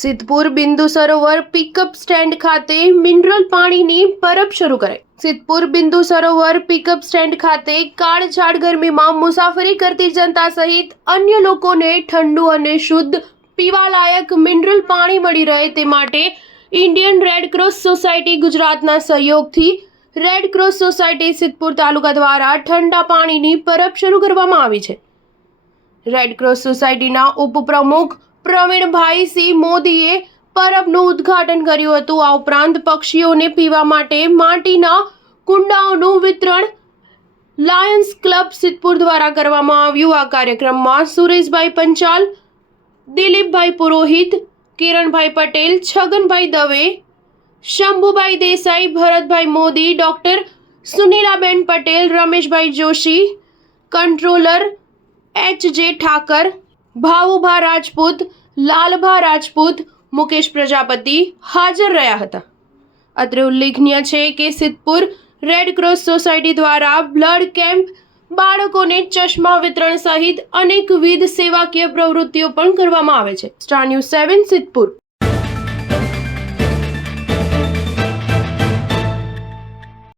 સિદ્ધપુર બિંદુ સરોવર pickup stand ખાતે mineral પાણીની પરબ શરૂ કરાઈ। સિદ્ધપુર બિંદુ સરોવર પિકઅપ સ્ટેન્ડ ખાતે કાળઝાળ ગરમીમાં મુસાફરી કરતી જનતા સહિત અન્ય લોકોને ઠંડુ અને શુદ્ધ પીવાલાયક મિનરલ પાણી મળી રહે તે માટે ઇન્ડિયન રેડ ક્રોસ સોસાયટી ગુજરાતના સહયોગથી રેડ ક્રોસ સોસાયટી સિદ્ધપુર તાલુકા દ્વારા ઠંડા પાણીની પરબ શરૂ કરવામાં આવી છે। રેડ ક્રોસ સોસાયટીના ઉપપ્રમુખ પ્રવીણભાઈ સિંહ મોદીએ પરબનું ઉદ્ઘાટન કર્યું હતું। આ ઉપરાંત પક્ષીઓને પીવા માટે માટીના કુંડાઓનું વિતરણ લાયન્સ ક્લબ સિદ્ધપુર દ્વારા કરવામાં આવ્યું। આ કાર્યક્રમમાં સુરેશભાઈ પંચાલ, દિલીપભાઈ પુરોહિત, કિરણભાઈ પટેલ, છગનભાઈ દવે, શંભુભાઈ દેસાઈ, ભરતભાઈ મોદી, ડોક્ટર સુનીલાબેન પટેલ, રમેશભાઈ જોશી, કંટ્રોલર એચ.જે. ઠાકર, ભાવુભા રાજપૂત, લાલભા રાજપૂત, મુકેશ પ્રજાપતિ હાજર રહ્યા હતા। અત્રે ઉલ્લેખનીય છે કે સિદ્ધપુર રેડ ક્રોસ સોસાયટી દ્વારા બ્લડ કેમ્પ, બાળકોને ચશ્મા વિતરણ સહિત અનેકવિધ સેવાકીય પ્રવૃત્તિઓ પણ કરવામાં આવે છે। Star news 7 Siddhpur.